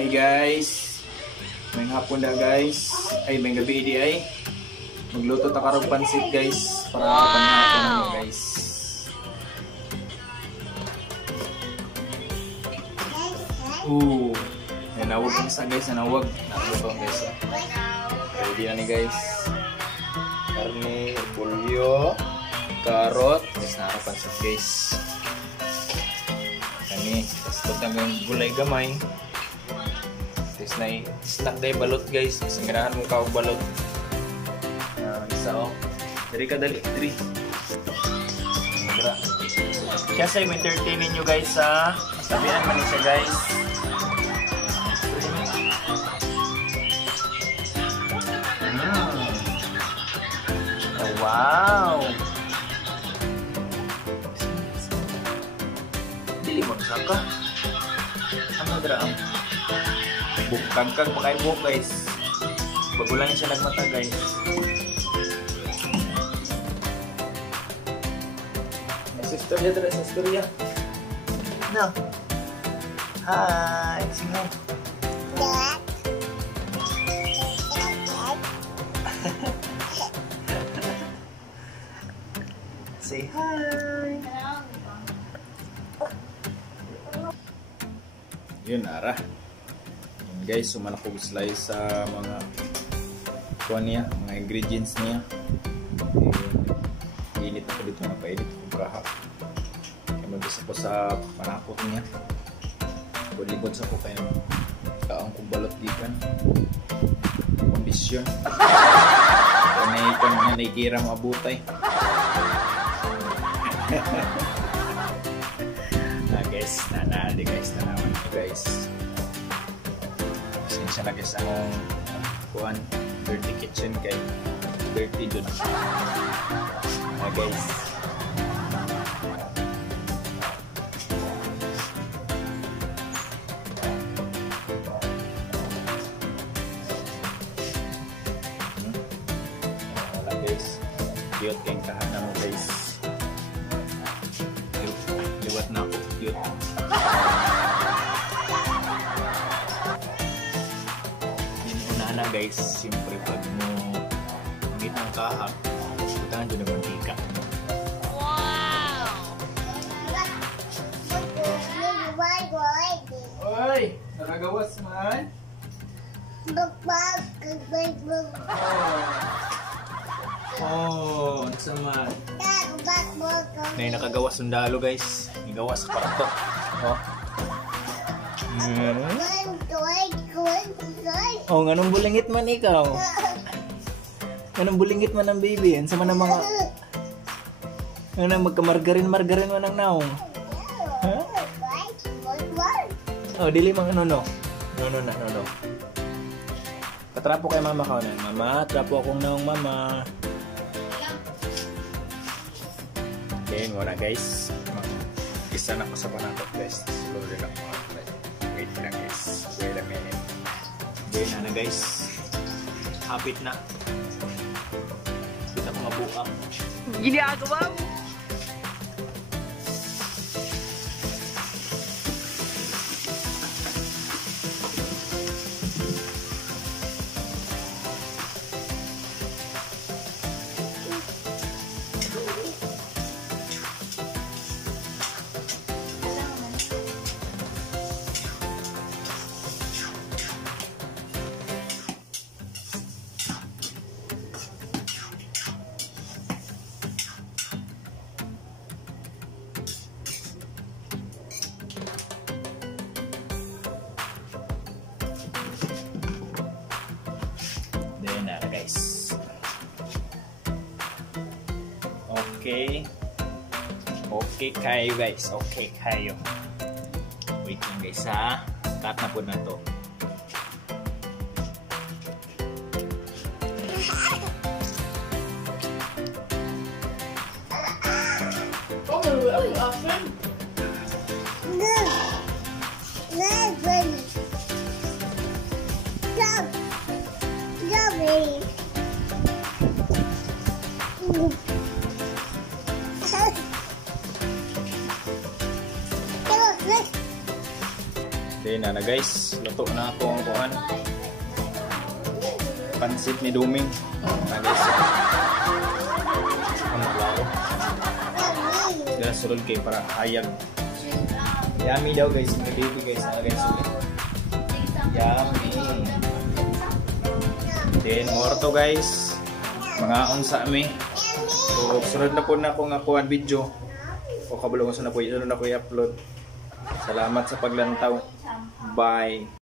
Hi guys, may hapon na guys, ay may gabi di ay magluto ta karong pansit guys para panghapon na guys. Nawag ang isa guys, nawag naluto guys. Ready na ni guys. Karne, pulyo, karot, guys na pansit guys. Kani, tapos naman gulay gamay. Tapos na snack day balot guys. Singirahan mo ka og balot. Isa o. Dari ka dali. Dari. Kaya sa'yo may entertain ninyo guys sa sabihan man siya guys. Oh, wow! Dili mo saka. Ano dra ang bukagkag makay buhok guys. Bagulan siya nagmata guys. Sister niya dra sa storya. No. Hi, sino? Say hi. Yun, ara. Yun guys, suman ako slice sa mga kuha niya, mga ingredients niya. Init ako dito na painit ko kaha. Kaya mag-isa ko sa panakot niya. Lingkod sa ko kayo. Kaang kong balot gikan. Kondisyon. Kaya naikon niya naikirang abutay. Guys, nanali guys, nanawan ko guys. Pasensya na guys ang kuhan, dirty kitchen kay dirty dun. Guys. Wala guys. Cute kayong kahana mo guys. Liwat na ako. Cute. Una na guys, siyempre pag mo ngit ang kahap, butangan dyan ng mantika. Wow! Oy! Nakagawas man? Oh, ang sama. Ngayon nakagawas sundalo guys. Nagawas sa kwarto. Oh. Oh, nganong bulingit man ikaw? Nganong bulingit man ang baby? Ang sama ng mga... Nganong magka-margarin man ang naong? Huh? Oh, dili mang ano no? No. Patrapo kay mama ka na. Mama, trapo akong naong mama. Okay, muna guys. Isa na ko sa panakot guys. Slowly lang mo. Wait lang guys. Wait a minute. Okay na guys. Hapit na. Kita mga buak. Ginagawa mo. Okay kayo guys. Okay kayo. Wait lang guys ha. Cut na po na to. Then na guys, luto na ako ang kuhan. Pansit ni Duming. Na guys. Ang malaro. Kaya sulod kayo para hayag. Yummy daw guys, mga baby guys. Na guys ulit. Yummy. Then more to guys. Mga unsa mi. So sunod na po na akong akuan video. O kabulong ko na po i-upload. Salamat sa paglantaw. Bye.